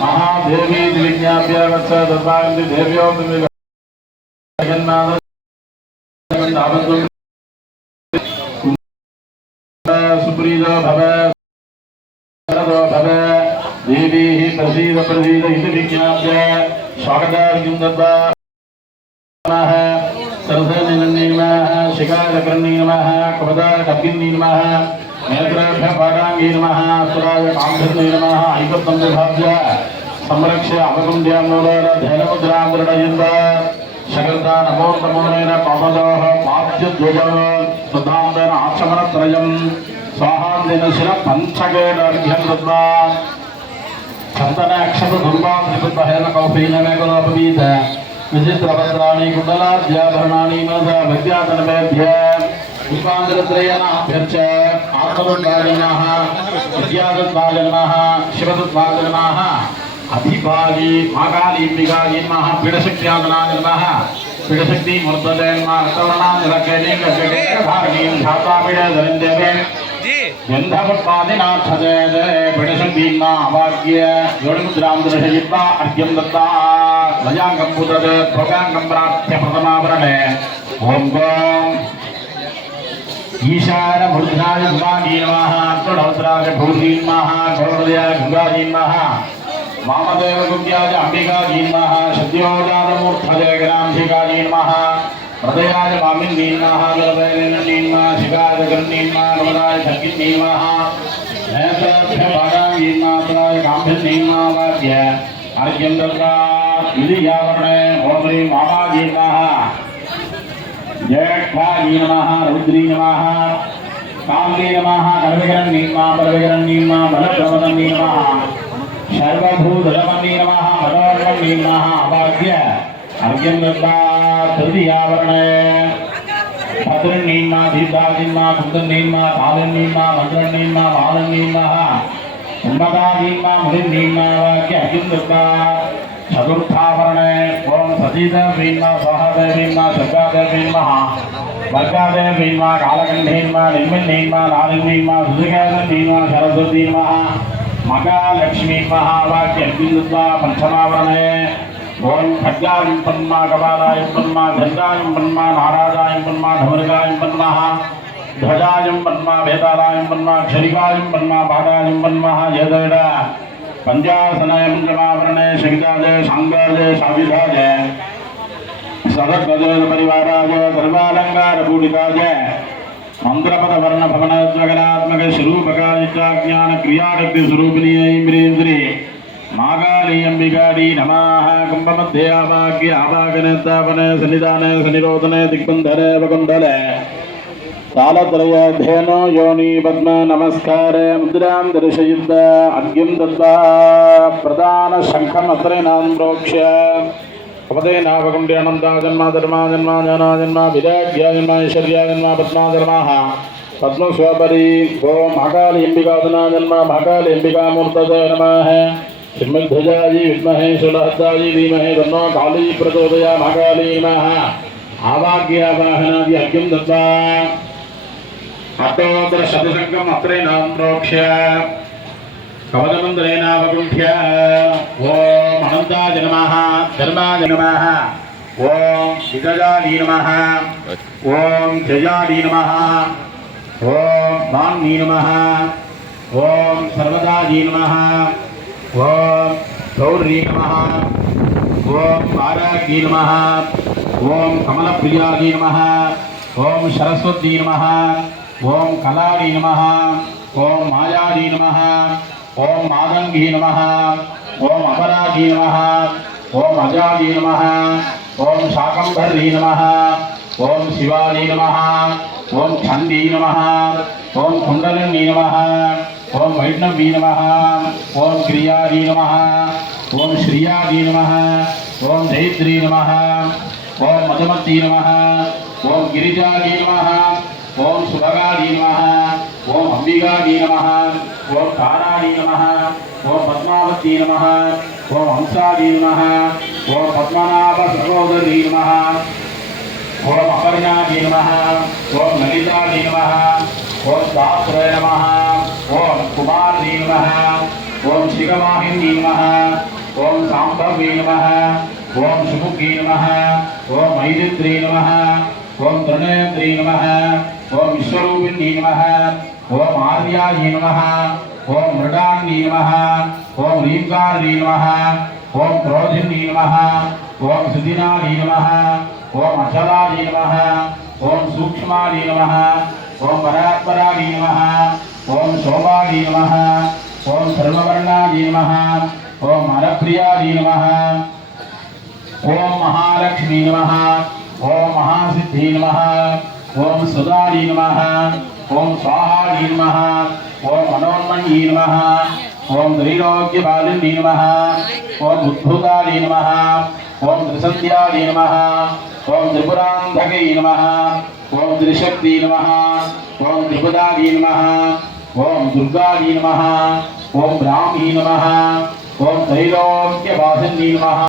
महादेवी विज्ञाप्य देव्यो सुप्रीत भव देवी प्रसीद प्रसीद इति विज्ञाप्य स्वागतार्घ्यं दत्त्वा सरसनिर्णय नमः शिखाचक्रन्ये नमः कवचाकर्गिन्ये नमः नेत्राभ्यपादाङ्गे नमः सुराय काम्भ्ये नमः ऐकत्वं संरक्ष्य अपकुण्ड्यामूलधैनमुद्रां दृढयन्त शकर्ता नमो नमोनेन पावदोः पाद्यध्वजः सुधान्तन आचमनत्रयं स्वाहान्देन शिर पञ्चकेदार्घ्यं दत्त्वा चन्दन अक्षत दुर्वाद्रिपुत्रहेन कौपीनमेकलोपवीत विचित्रवस्त्राणि कुण्डलाद्याभरणानि मनसा भक्त्यातनवेभ्य पुष्पाञ्जलित्रयेनाभ्यर्च्य आत्मदत्ताय नमः विद्यादत्ताय नमः शिवदत्ताय नमः अधिपाली माकालीम्बिकायै नमः पीडशक्त्यादनाय नमः पीडशक्ति मूर्तये नमः रक्तवर्णाञ्जलकेलीं झातापीडधरन्देवे गन्धपुष्पादिनाथजय पीडशक्तिं अवाक्य योनिमुद्रां दर्शयित्वा अर्घ्यं दत्त्वा वजाङ्गं पुत्रते भोगाङ्गं प्राप्य प्रथमावरणे ॐ ईशान मूर्धनाय भवानी नमः अत्तडौत्राय भूरी नमः गौरवयाय गंगाजी नमः वामदेव गुप्त्याय अंबिकाजी नमः सद्योजातमूर्धये गणांबिकाजी नमः हृदयाय वामिनी नमः जलवेलनी नमः शिखाय गन्नी नमः नमदाय धक्किनी नमः नेत्राभ्य पादाङ्गी नमः सुराय काम्भ्ये नमः वाक्य अर्घ्यं दत्त्वा विधियावरणे ॐ श्री वामाजी नमः जयक्षाजी नमः रुद्री नमः कामली नमः कर्विकरणी नमः परविकरणी नमः बलप्रवदनी नमः सर्वभूतधर्मणी नमः मनोर्वणी नमः अवाक्य अर्घ्यं दत्त्वा तृतीयावरणे भद्रणी नमः दीर्घाजी नमः कुन्दनी नमः कालिनी नमः मन्त्रणी नमः मालिनी नमः उन्मदाजी नमः मुनिनी नमः अवाक्य अर्घ्यं दत्त्वा चतुर्थावरणे ओम सतीदेवी नमः स्वाहादेवी नमः दुर्गादेवी नमः वर्गादेवी नमः कालकण्ठी नमः निर्मली नमः नारिणी नमः सुधिकादेवी नमः सरस्वती नमः महालक्ष्मी नमः वाक्य अर्घ्यं दत्त्वा पंचमावरणे ओम खड्गाय पन्मा कपालाय पन्मा झण्डाय पन्मा नाराजाय पन्मा ढमरुकाय पन्मा ध्वजाय पन्मा वेदालाय पन्मा क्षरिकाय पन्मा बाधाय पन्मा यदेड पंचासनाय पंचमावरणे शगिताजय सांगाजय साविधाजय सदगजय परिवाराजय सर्वालंकारपूरिताजय मंत्रपद वर्ण भवनद्वगनात्मक स्वरूपकाय ज्ञान क्रियाशक्ति स्वरूपिणी ऐन्द्री मागाली अंबिकाडी नमः कुंभमध्ये आवाक्य आवागनतापने सन्निधाने सन्निरोधने दिग्बन्धने वकुण्डले कालत्रयध्ययनो योनि पद्म नमस्कारे मुद्रां दर्शयित्वा अर्घ्यं दत्त्वा प्रदान शङ्खम् अत्रेणां प्रोक्ष्य कपदे नावकुण्डे अनन्ता जन्म धर्मा जन्म जना जन्म विराग्या जन्म ऐश्वर्या जन्म पद्मा धर्माः पद्मस्वपरि ओम महाकाली अंबिकादना जन्म महाकाली अंबिकामूर्तये नमः सिंहध्वजाय विद्महे शूलहस्ताय धीमहि तन्नो काली प्रचोदयात् महाकाली नमः आवाक्य आवाहनादि अर्घ्यं दत्त्वा अतोदर शतशङ्खम् अत्रेणां प्रोक्ष्य कवचमन्त्रेणावकुण्ठ्य ओम अनन्ताय नमः धर्माय नमः ओम विगजाय नमः ओम जयाय नमः ओम मान्ये नमः ओम सर्वदाय नमः ओम गौरी नमः ओम आराग्ये नमः ओम कमलप्रियाय नमः ओम सरस्वती नमः ओम कलानी नमः ओम मायानी नमः ओम मादंगी नमः ओम अपराधी नमः ओम अजादी नमः ओम शाकंभरी नमः ओम शिवानी नमः ओम चंडी नमः ओम कुंडलिनी नमः ओम वैष्णवी नमः ओम क्रियादी नमः ओम श्रियादी नमः ओम जयत्री नमः ओम मधुमती नमः ओम गिरिजादी नमः ओम सुभगादी नमः ओम अंबिकादी नमः ओम तारादी नमः ओम पद्मावती नमः ओम हंसादी नमः ओम पद्मनाभ सहोदरी नमः ओम अपर्णादी नमः ओम ललितादी नमः ओम दात्रे नमः ओम कुमारी नमः ओम शिववाहिनी नमः ओम सांभवे नमः ओम सुमुखी नमः ओम मैत्री नमः ओम त्रिनेत्री नमः ओम विश्वरूपिणी नमः ओम आर्यायै नमः ओम मृडान्नी नमः ओम ह्रींकारिणी नमः ओम क्रोधिनी नमः ओम सुदिनानी नमः ओम अचलानी नमः ओम सूक्ष्मानी नमः ओम परात्परानी नमः ओम शोभानी नमः ओम सर्ववर्णानी नमः ओम हरप्रियानी नमः ओम महालक्ष्मी नमः ओम महासिद्धि नमः ओम सुधारी नमः ओम स्वाहानी नमः ओम मनोन्मयी नमः ओम त्रैलोक्यपालिनी नमः ओम उद्भुतानी नमः ओम त्रिसंध्यानी नमः ओम त्रिपुरांधकै नमः ओम त्रिशक्ति नमः ओम त्रिपुदानी नमः ओम दुर्गानी नमः ओम ब्राह्मी नमः ओम त्रैलोक्यवासिनी नमः